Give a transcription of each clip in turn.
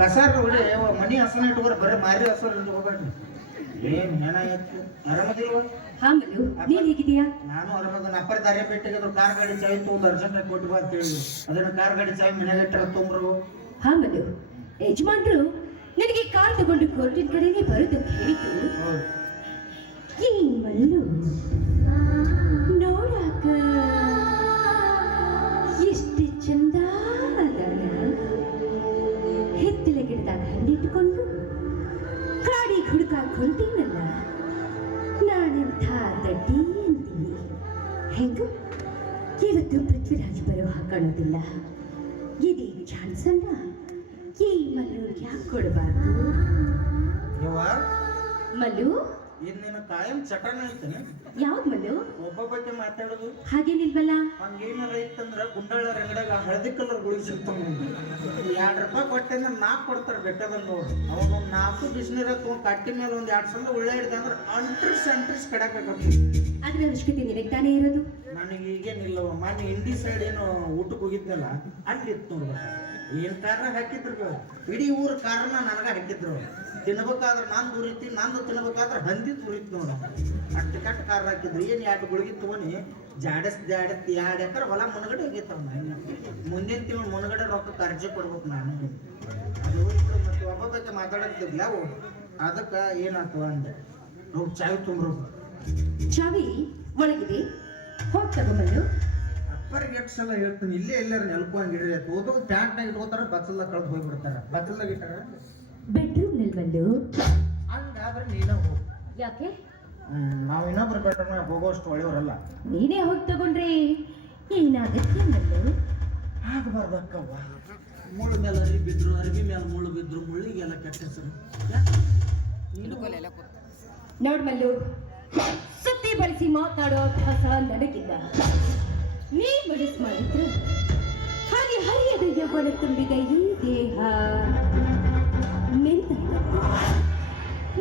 ಕಸಾರ ಹೊಡಿ ಮನಿ ಹಸನ ಇಟ್ಕೋರ ಬರೀ ಮಾರಿ ಹಸನ ಹೋಗ್ಬೇಡ್ರಿ. ಏನ್ ಏನಾಗೈತಿ ಆರಾಮದಿಲ್ವ? ಹಾ ಮಲ್ಲು ನೀನ್ ಹೇಗಿದೀಯಾ ನಾನು ಆರಾಮದ ಅಪ್ಪರ ದಾರಿ ಭೇಟಿಗೆ ಕಾರ್ ಗಾಡಿ ಚಾವಿ ತಗೊಂಡು ಅರ್ಜೆಂಟ್ ಕೊಟ್ಟು ಬಾ ಅಂತ ಹೇಳಿ. ಅದನ್ನ ಕಾರ್ ಗಾಡಿ ಚಾವಿ ಮನೆಗೆ ಇಟ್ಟರ ತೊಂಬ್ರು. ಹಾ ಮಲ್ಲು ಯಜಮಾನ್ರು ನಿನಗೆ ಕಾರ್ ತಗೊಂಡು ಕೋರ್ಟಿನ ಕಡೆನೇ ಬರೋದಕ್ಕೆ ಹೇಳಿದ್ದು. ಈ ಮಲ್ಲು ನೋಡಾಕ ಎಷ್ಟು ಚಂದ ಹಣ್ಣಿಟ್ಕೊಂಡು ಕಾಡಿ ಹುಡುಕಾಕ್ ಹೊಂಟೀನಲ್ಲ ನಾನೆಂಥ ದಡ್ಡಿ ಅಂತೀನಿ. ಹೆಂಗು? ಇವತ್ತು ಪೃಥ್ವಿರಾಜ್ ಬರೋ ಹಾಕೊಳ್ಳೋದಿಲ್ಲ ಇದೇ ಚಾನ್ಸನ್ನ ಈ ಮಲ್ಲು ಯಾಕೆ ಕೊಡಬಾರ್ದು? ಯವ್ವ ಮಲ್ಲು? ಇನ್ ನಿನ್ನ ಕಾಯಂ ಚಟನ ಐತೇನೆ ಯಾವ್ದು ಮಲ್ಲು? ಒಬ್ಬ ಬಗ್ಗೆ ಮಾತಾಡೋದು. ಹಾಗೇನಿಲ್ವಲ್ಲ? ಹಂಗೇನಾರ ಇತ್ತಂದ್ರ ಗುಂಡಾಳ ರಂಗಡಾಗ ಹಳದಿ ಕಲರ್ ಗುಳಿ ಸಿಗ್ತಾವ ಎರಡು ರೂಪಾಯಿ ಕೊಟ್ಟೆ ಅಂದ್ರೆ ನಾಲ್ಕು ಕೊಡ್ತಾರೆ ಬೇಕಾದಂಗ ನೋಡು. ಅವನು ನಾಲ್ಕು ಬಿಸಿನೀರ ತೊಗೊಂಡು ಕಟ್ಟಿ ಮೇಲೆ ಒಂದ್ ಎರಡು ಸಲ ಉಳ್ಳ ಹಿಡ್ದ ಅಂದ್ರೆ ಅಂಟ್ರಿಸ್ ಅಂಟ್ರಿಸ್ ಕಡಕಾಗತ್ತೆ ಅದ್ರ ಅವಶ್ಯಕತೆ ನಿನಗೆ ತಾನೇ ಇರೋದು? ನನಗೆ ಈಗೇನಿಲ್ಲವ ಮನೆ ಇಂಡಿ ಸೈಡ್ ಏನು ಊಟಕ್ಕೆ ಹೋಗಿದ್ನಲ್ಲ ಅಲ್ಲಿ ಇತ್ತು ನೋಡ್ಬೇಕು ಏನ್ ಹಾಕಿದ್ರು. ಇಡೀ ಊರ ಕಾರಣ ನನಗ ಹಾಕಿದ್ರು. ತಿನ್ಬೇಕಾದ್ರೆ ನಾನು ಉರಿತಿ ನಂದು ತಿನ್ಬೇಕಾದ್ರೆ ಹಂದಿ ಉರಿತ್ ನೋಡ. ಅಷ್ಟು ಕಟ್ಟು ಕಾರ ಹಾಕಿದ್ರು. ಏನು ಎರಡು ಗುಳಿಗೆ ತಗೊಂಡು ಜಾಡಸ್ ಜಾಡಸ್ ಎರಡು ಎಕರೆ ಹೊಲ ಮುನಗಡೆ ಹೋಗಿತ್ತವ ಮುಂದಿನ ತಿಂಗಳು ಮುನಗಡೆ ರೊಕ್ಕ ಖರ್ಚು ಕೊಡ್ಬೇಕು ನಾನು. ಅದು ಮತ್ತೆ ಒಬ್ಬ ಬಗ್ಗೆ ಮಾತಾಡಕ್ತಿದ್ಲ ಅವು ಅದಕ್ಕೆ ಏನಾಗ್ತವ ಅಂದೆ ಹೋಗಿ ಚಾವಿ ತುಂಬ್ರು ಚಾವಿ ಒಳಗಿದೆ. ಹೋಗ್ ಎಷ್ಟು ಸಲ ಹೇಳ್ತೀನಿ ಇಲ್ಲೇ ಎಲ್ಲಾರು ನೆಲ್ಕೊಂಗಿಡ್ರಿ ಓದೋ ಪ್ಯಾಂಟ್ನಾಗ ಇಟ್ಕೋತಾರ ಬಚ್ಚಲ್ದಾಗ ಕಳ್ದು ಹೋಗ್ಬಿಡ್ತಾರ. ಬಚ್ಚಲ್ದಾಗ ಇಟ್ಟಾರ? ಬೆಡ್ರೂಮ್ನಲ್ಲಿ ಬಂದು ಹಂಗಾದ್ರೆ ನೀನ ಹೋಗು. ಯಾಕೆ? ನಾವು ಇನ್ನೊಬ್ರ ಬೆಟ್ರನ್ನ ಹೋಗೋಷ್ಟು ಒಳ್ಳೆಯವರಲ್ಲ. ನೀನೇ ಹೋಗಿ ತಗೊಂಡ್ರಿ ಏನಾಗತ್ತೆ ಮಲ್ಲು ಆಗಬಾರ್ದಕ್ಕವ್ವ. ಮುಳ್ಳು ಮೇಲೆ ಅರಿ ಬಿದ್ರು ಅರಿವಿ ಮೇಲೆ ಮುಳ್ಳು ಬಿದ್ರು ಮುಳ್ಳಿಗೆಲ್ಲ ಕೆಟ್ಟ ಹೆಸರು. ನೋಡ್ ಮಲ್ಲು ಸುತ್ತಿ ಬಳಸಿ ಮಾತಾಡೋ ಅಭ್ಯಾಸ ನನಗಿಲ್ಲ. ನೀ ಮನಸ್ ಮಾಡಿದ್ರೆ ಹಾಗೆ ಹರಿಯದ ಯೌವನ ತುಂಬಿದ ಈ ದೇಹ. ನಿಂತ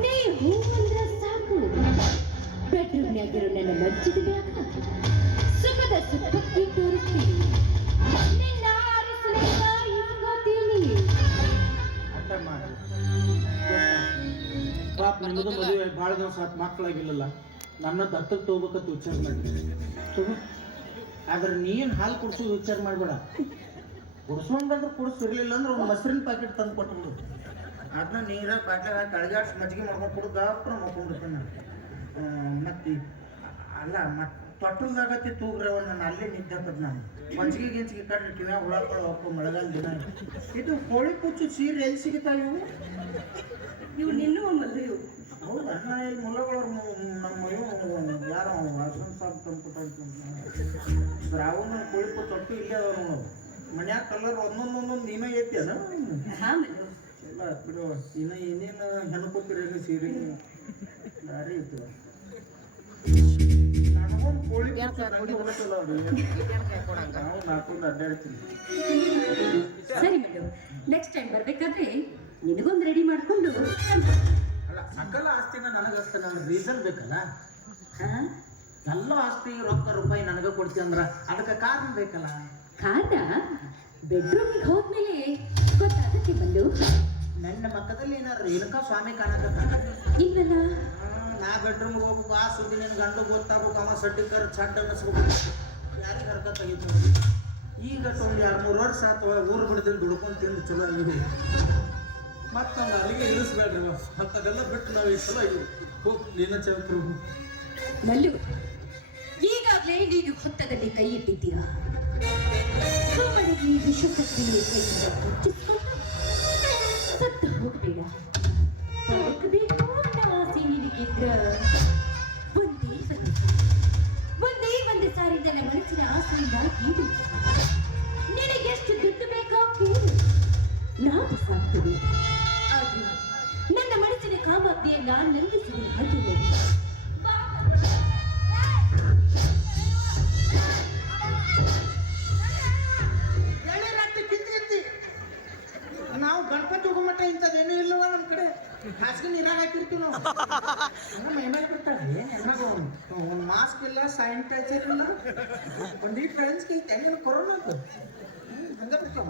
ನೀ ಹೂ ಸಾಕು. ಬೆಡ್ರೂಮ್ನಾಗಿರೋ ನನ್ನ ಮಜ್ಜಿದ ಸುಖದ ಸುಖಕ್ಕೆ ತೋರಿಸ್ತೀನಿ. ನಿನ್ನ ಆರಿಸಲಿಲ್ಲ ಇಸ್ಕೋತೀನಿ ಪಾಪ ನಿನ್ನದು ಮದುವೆ, ಭಾಳ ದಿವಸ ಮಕ್ಕಳಾಗಿಲ್ಲಲ್ಲ. ನನ್ನ ದತ್ತಕ್ಕೆ ತಗೋಬೇಕಂತ ವಿಚಾರ ಮಾಡಿ ತಗೋ. ಆದ್ರೆ ನೀನ್ ಹಾಲು ಕುಡಿಸೋದು ವಿಚಾರ ಮಾಡಬೇಡ. ಕುಡಿಸ್ಕೊಂಡ್ರೆ ಕುಡಿಸಿರ್ಲಿಲ್ಲ ಅಂದ್ರೆ ಒಂದು ಮೊಸರಿನ ಪ್ಯಾಕೆಟ್ ತಂದು ಕೊಟ್ಬಿಡು. ಅದನ್ನ ನೀರ ಪ್ಯಾಕೆಟ್ ಕಳಗಾಡ್ಸಿ ಮಜ್ಜಿಗೆ ಮಾಡ್ಕೊಂಡು ಕುಡ್ದು ಅಪ್ರ ಮಾಡ್ಕೊಂಡಿರ್ತೀನಿ ನಾನು. ಮತ್ತೆ, ಅಲ್ಲ ಮತ್ತೆ ತೂಗ್ರೆ ನಾನು ಅಲ್ಲೇ ನಿದ್ದೆ ಹಾಕದ್ ನಾನು. ಮಜ್ಜಿಗೆ ಗಿಂಚಿಗೆ ಕಡ್ರಿ ಕಿವ್ಯಾಗ ಹುಳಗಳು ಮಳೆಗಾಲ ದಿನ. ಇದು ಕೋಳಿ ಕುಚ್ಚು ಸೀರೆ ಎಲ್ಲಿ ಸಿಗುತ್ತಾವೆ ಇವು? ಇವು ನಿನ್ನೂ ಮಲ್ಲು ಇವು. ಇಲ್ಲಿ ನಮ್ಮ ಇವು ಯಾರೋ ಸಾಬ್ ತಂದ್ಕೊಟ್ಟ ಇಲ್ಲೇ ಅದಾವ ಮನ್ಯಾಗ ಕಲರ್ ಒಂದೊಂದು ಒಂದೊಂದು ನೀನೇ ಐತಿ ಅದ ಎಲ್ಲ ಬಿಡು. ಇನ್ನ ಏನೇನು ಹೆಣ್ಕೊಟ್ಟಿರೇನು ಸೀರೆ? ಭಾರಿ ಇತ್ತು ನನಗೊಂದು ಕೋಳಿ ನಾವು ನಾಲ್ಕೊಂಡು ಅಡ್ಡಾಡ್ತೀನಿ ಸರಿ ಮೇಡಮ್. ನೆಕ್ಸ್ಟ್ ಟೈಮ್ ಬರ್ಬೇಕಾದ್ರೆ ನಿನಗೊಂದು ರೆಡಿ ಮಾಡ್ಕೊಂಡು ಸಕಲ ಆಸ್ತಿನ ನನಗಸ್ತ ನನಗೆ ರೀಸನ್ ಬೇಕಲ್ಲ? ಎಲ್ಲ ಆಸ್ತಿ ರೊಕ್ಕ ರೂಪಾಯಿ ನನಗೆ ಕೊಡ್ತಿ ಅಂದ್ರ ಅದಕ್ಕೆ ಕಾರಣ ಬೇಕಲ್ಲ? ಕಾರಣ? ಬೆಡ್ರೂಮಿಗೆ ಹೋದ್ಮೇಲೆ ಗೊತ್ತಾಗತ್ತೆ ಬಂದು. ನನ್ನ ಮಕ್ಕದಲ್ಲಿ ಏನಾದ್ರು ರೇಣುಕಾ ಸ್ವಾಮಿ ಕಾಣಕತ್ತ? ಇಲ್ವಲ್ಲ? ನಾ ಬೆಡ್ರೂಮ್ಗೆ ಹೋಗ್ಬೇಕು ಆ ಸುದ್ದಿ ನಿನ್ ಗಂಡು ಗೊತ್ತಾಗ್ಬೇಕು ಅವ ಸಡ್ಡಿಕರ್ ಚಟ್ ಅನ್ನಿಸ್ಬೇಕು. ಯಾರಿಗೆ ಹರ್ಕ ತೆಗಿತು ಈಗ ಒಂದು ಎರಡು ಮೂರು ವರ್ಷ ಅಥವಾ ಊರು ಬಿಡದಲ್ಲಿ ದುಡ್ಕೊಂಡು ತಿಂದು ಚಲೋ ನೀವು ನನ್ನ ಅಲ್ಲಿಗೆ ಇಳಿಸ್ಬೇಡ್ರಿ ಅಂಥದ್ದೆಲ್ಲ ಬಿಟ್ಟು ನಾವು ಈ ಸಲ ಹೋಗಿ ಲೀನ ಚೌಕ್ರು. ಮಲ್ಲು, ಈಗಾಗಲೇ ನೀನು ಹೊತ್ತದಲ್ಲಿ ಕೈ ಇಟ್ಟಿದ್ದೀರಾ? ಸುಮ್ಮನಿಗೆ ಕೈಯಿಂದ ಮುಚ್ಚಿಸ್ಕೊಂಡು ಸತ್ತು ಹೋಗಬೇಡ. ಬದುಕಬೇಕು ಅನ್ನೋ ಆಸೆ ನಿನಗಿದ್ರ? ಒಂದೇ ಒಂದು ಒಂದೇ ಒಂದು ಸಾರಿ ನನ್ನ ಮನಸ್ಸಿನ ಆಸೆಯಿಂದ ಈಡೇರಿಸು ಕಿತ್ತಿ ಕಿತ್ತಿ ನಾವು ಗಣಪತಿ ಹೋಗೋ ಮಟ್ಟ ಇಂಥದ್ದೇನೂ ಇಲ್ಲವ ನಮ್ಮ ಕಡೆ. ಹಾಸಿಗೆ ನೀರಾಗ ಹಾಕಿರ್ತೀವಿ ನಾವು. ನಮ್ಮ ಮೈಮೇಲೆ ಬಿಡ್ತಾರೆ. ಹೆಣ್ಣಾಗ ಒಂದು ಮಾಸ್ಕ್ ಇಲ್ಲ, ಸ್ಯಾನಿಟೈಸರ್ ಇಲ್ಲ. ಒಂದು ಫ್ರೆಂಡ್ಸ್ಗೆ ಐತೆ. ಕೊರೋನಾ ಹಂಗ ಬಿಡ್ತಾವ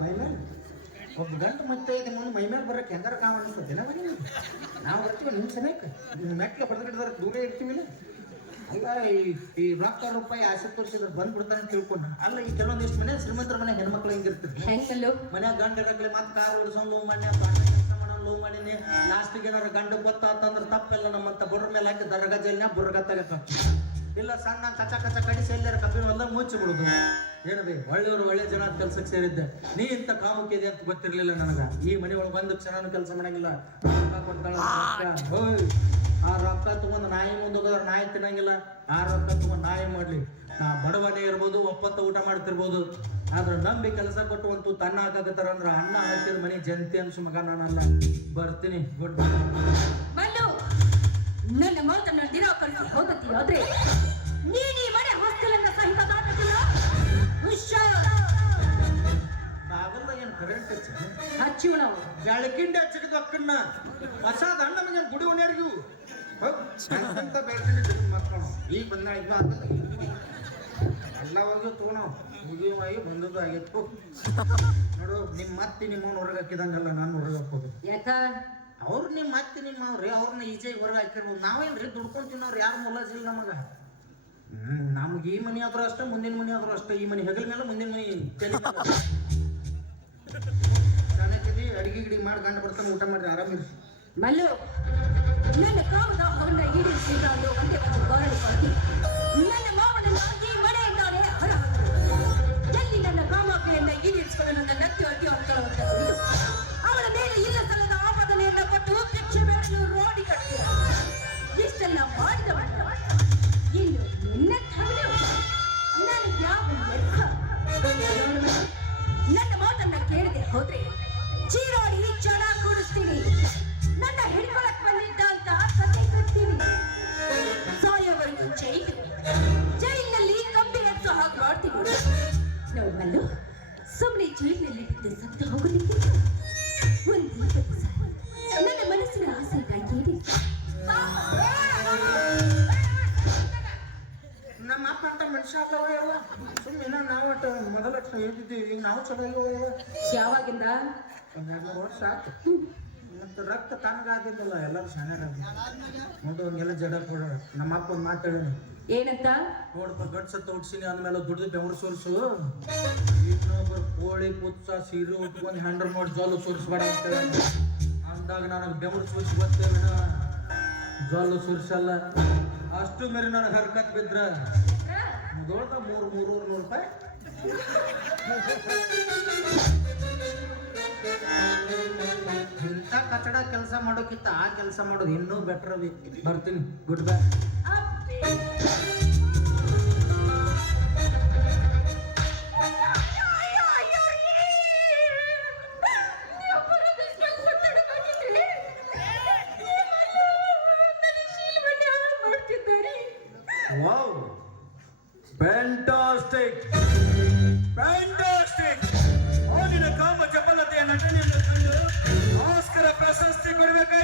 ಒಬ್ಬ ಗಂಟು ಮತ್ತೆ ಇದೆ ಮುಂದೆ ಮೈ ಮೇಲೆ ಬರೋಕೆ ಹೆಂಗಾರ ಕಾವ ಅನ್ಸುತ್ತೆ? ನೀವು. ನಾವು ಬರ್ತೀವಿ ನಿಮ್ಮ ಸನೇಕ ನಿಮ್ಮ ಮೆಟ್ಲು ಹೊಡೆದಿಡ್ದಾರ ದೂರ ಇರ್ತೀವಿಲ್ಲ ಅಲ್ಲ ಈ ಈ ರೊಕ್ಕ ರೂಪಾಯಿ ಆಸೆ ತೋರಿಸಿದ್ರೆ ಬಂದ್ಬಿಡ್ತಾನೆ ಅಂತ ತಿಳ್ಕೊಂಡು. ಅಲ್ಲ ಈ ಕೆಲವೊಂದಿಷ್ಟು ಮನೆ ಶ್ರೀಮಂತರ ಮನೆ ಹೆಣ್ಮಕ್ಳು ಹಿಂಗಿರ್ತದೆ ಹೆಂಗ್ ಮಲ್ಲು ಮನ್ಯಾಗ ಗಂಡ ಇರಕ್ಲೆ ಮತ್ತೆ ಕಾರ್ ಓಡಿಸೋನ್ ಲೋ ಮಾಡೋನ್ ಲವ್ ಮಾಡೀನಿ. ಲಾಸ್ಟಿಗೆ ಏನಾರ ಗಂಡ ಗೊತ್ತಾತಂದ್ರೆ ತಪ್ಪಿಲ್ಲ ನಮ್ಮಂತ ಬುರ್ರ ಮೇಲೆ ಹಾಕಿ ದರ್ಗಾ ಜೈಲ್ನ್ಯಾಗ ಬುರ್ಗ ತೆಗತ್ತ ಇಲ್ಲ ಸಣ್ಣ ಕಚ ಕಚ ಕಡಿಸಿ ಎಲ್ಲಾರ ಕಬ್ಬಿನ ಹೊಲ್ದಾಗ ಮುಚ್ಚಿ ಬಿಡುದು ಏನು ಒಳ್ಳೆಯವರು ಒಳ್ಳೆ ಜನ ಕೆಲಸಕ್ಕೆ ಸೇರಿದ್ದೆ. ನೀ ಇಂಥ ಇದೆ ಅಂತ ಗೊತ್ತಿರ್ಲಿಲ್ಲ ನನಗ. ಈ ಮನೆ ಒಳಗೆ ಬಂದು ಕ್ಷಣನೂ ಕೆಲಸ ಮಾಡಂಗಿಲ್ಲ. ರೊಕ್ಕ. ಆ ರೊಕ್ಕ ತಗೊಂಡ್ ನಾಯಿ ಮುಂದೆ ನಾಯಿ ತಿನ್ನಂಗಿಲ್ಲ. ಆ ರೊಕ್ಕ ತಗೊಂಡ್ ನಾಯಿ ಮಾಡ್ಲಿ. ನಾ ಬಡವನೇ ಇರ್ಬೋದು ಒಪ್ಪತ್ತ ಊಟ ಮಾಡ್ತಿರ್ಬೋದು. ಆದ್ರೆ ನಂಬಿ ಕೆಲಸ ಕೊಟ್ಟು ಅಂತೂ ತನ್ನ ಹಾಕಾಕತ್ತಾರ ಅಂದ್ರ ಅಣ್ಣ ಹಾಕಿದ ಮನೆ ಜಂತಿ ಅನ್ಸು ಮಗ ನಾನಲ್ಲ. ಬರ್ತೀನಿ, ಗುಡ್ ಬೈ. ನನ್ನ ಮಾತನ್ನ ದಿನ ಕಳಿಸಿ ಹೋಗತಿ ಆದ್ರೆ? ಬಾಗಲ್ದಾಗ ಏನು ಕರೆಂಟ್ ಹಚ್ಚ? ಹಚ್ಚಿವ ನಾವು. ಬೆಳಕಿಂಡ ಹಚ್ಚಿದ ಅಕ್ಕನ್ನ. ಹೊಸ ದಂಡ ಮನೆ ಗುಡಿ ಉಣ್ಯಾರ್ಗಿವು ಅಂತ ಬೆಳಕಿಂಡ ಮಕ್ಕಳು. ಈಗ ಬಂದ ಇದು ಆಗಲ್ಲ ಎಲ್ಲ ಹೋಗಿ ನಾವು. ಮುಗಿಯುವಾಗಿ ಬಂದದ್ದು ಆಗಿತ್ತು ನೋಡು ನಿಮ್ಮ ಮತ್ತೆ ನಿಮ್ಮವ್ನ ಹೊರಗೆ ಹಾಕಿದಂಗಲ್ಲ ನಾನು ಹೊರಗೆ ಹಾಕೋದು ಯಾಕ? ಅವ್ರು ನಿಮ್ಮ ಮತ್ತೆ ನಿಮ್ಮವ್ರಿ ಅವ್ರನ್ನ ಈಜೆಗೆ ಹೊರಗೆ ಹಾಕಿರ್ಬೋದು. ನಾವೇನ್ರಿ ದುಡ್ಕೊಂತೀವಿ ಅವ್ರು ಯಾರು ಮುಲಾಜಿಲ್ಲ ನಮಗ? ನಮ್ಗೆ ಈ ಮನೆ ಆದ್ರೂ ಅಷ್ಟೇ, ಮುಂದಿನ ಮನೆ ಆದ್ರೂ ಅಷ್ಟೇ. ಈ ಮನೆ ಹೆಗಲ ಮೇಲೆ, ಮುಂದಿನ ಮನೆ ಚೆನ್ನಾಗಿ ಅಡಿಗೆ ಗಿಡಿಗೆ ಮಾಡಿ ಗಂಡ ಬರ್ತಾನೆ ಊಟ ಮಾಡ್ರಿ ಆರಾಮಿರಿ ಮಲ್ಲು, ನನ್ನ ಕಾಮದ ಈಡೇರಿಸಿದ ಅನ್ನೋ ಒಂದೇ ಒಂದು ಕಾರಣಕ್ಕಾಗಿ. ನನ್ನ ಮಾವನನ್ನ ಈ ಮನೆಯಿಂದಾನೇ ಹೊರ ಎಲ್ಲಿ ನನ್ನ ಕಾಮಾಗ್ನಿಯನ್ನ ಈಡಿಸ್ಕೊಂಡು ನನ್ನ ನತ್ತಿ ಅಡ್ಡಿ ಹೊರಕೊಳ್ಳುವಂತ ಅವಳ ಮೇಲೆ ಇಲ್ಲ ಸಲ್ಲದ ಆಪಾದನೆಯನ್ನ ಕೊಟ್ಟು ಭಿಕ್ಷೆ ಬೇಡಲು ರೋಡಿ ಕಟ್ಟಿ. ಇಷ್ಟೆಲ್ಲ ಮಾಡಿದವಳ ಜೈಲಿನಲ್ಲಿ ಕಂಬಿ ಹಚ್ಚೋ ಹಾಗೆ ಮಾಡ್ತೀವಿ ಮಲ್ಲು ಸುಮ್ಮನೆ ಜೈಲಿನಲ್ಲಿ ಬಿದ್ದು ಸತ್ತು ಹೋಗಲಿಕ್ಕೆ ಒಂದು ನನ್ನ ಮನಸ್ಸಿನ ಆಸೆಗಾಗಿ ಈಡೇರಿಸು. ನಮ್ಮ ಅಪ್ಪ ಅಂತ ಮನುಷ್ಯ ಅಲ್ಲವ ಯಾವ ಸುಮ್ಮನೆ ನಾವು ಒಟ್ಟ ಮೊದಲ ಹೇಳ್ತಿದ್ದೀವಿ ಈಗ ನಾವು ಚಲೋ ಯಾವ ಯಾವಾಗಿಂದ? ಒಂದು ವರ್ಷ ಮತ್ತು ರಕ್ತ ತನಗಾದಿದ್ದಲ್ಲ ಎಲ್ಲರೂ ಸಣ್ಣ ನೋಡು ಜಡ ಕೊಡ. ನಮ್ಮ ಅಪ್ಪ ಒಂದು ಮಾತು ಹೇಳಿ ಏನಂತ? ನೋಡಪ್ಪ ಗಡ್ಸತ್ತ ಹುಡ್ಸಿನಿ ಅಂದ್ಮೇಲೆ ದುಡ್ದು ಬೆವರು ಸುರಿಸು ಇನ್ನೊಬ್ರು ಕೋಳಿ ಕುಚ್ಚ ಸೀರೆ ಉಟ್ಕೊಂಡು ಹ್ಯಾಂಡಲ್ ಮಾಡಿ ಜೋಲು ಸುರಿಸ್ಬೇಡ ಅಂತ ಅಂದಾಗ ನನಗೆ ಬೆವರು ಸುರಿಸಿ ಗೊತ್ತೇನ ಜೋಲು ಸುರಿಸಲ್ಲ. ಅಷ್ಟು ಮೇರೆ ನನಗೆ ಹರ್ಕತ್ ಬಿದ್ರ. ದೊಡ್ಡ ಮೂರು ಮೂರೂರು ನೂರು ರೂಪಾಯಿ. ಕಟ್ಟಡ ಕೆಲಸ ಮಾಡೋಕ್ಕಿಂತ ಆ ಕೆಲಸ ಮಾಡೋದು ಇನ್ನೂ ಬೆಟರ್ ಬರ್ತೀನಿ. ಗುಡ್ ಬೈ ವಾವ್ ಕಾಮ ಚಪಲತೆಯ ನಟನೆಯನ್ನು ಕಂಡು ಪ್ರಶಸ್ತಿ ಕೊಡಬೇಕಾಯ್ತದೆ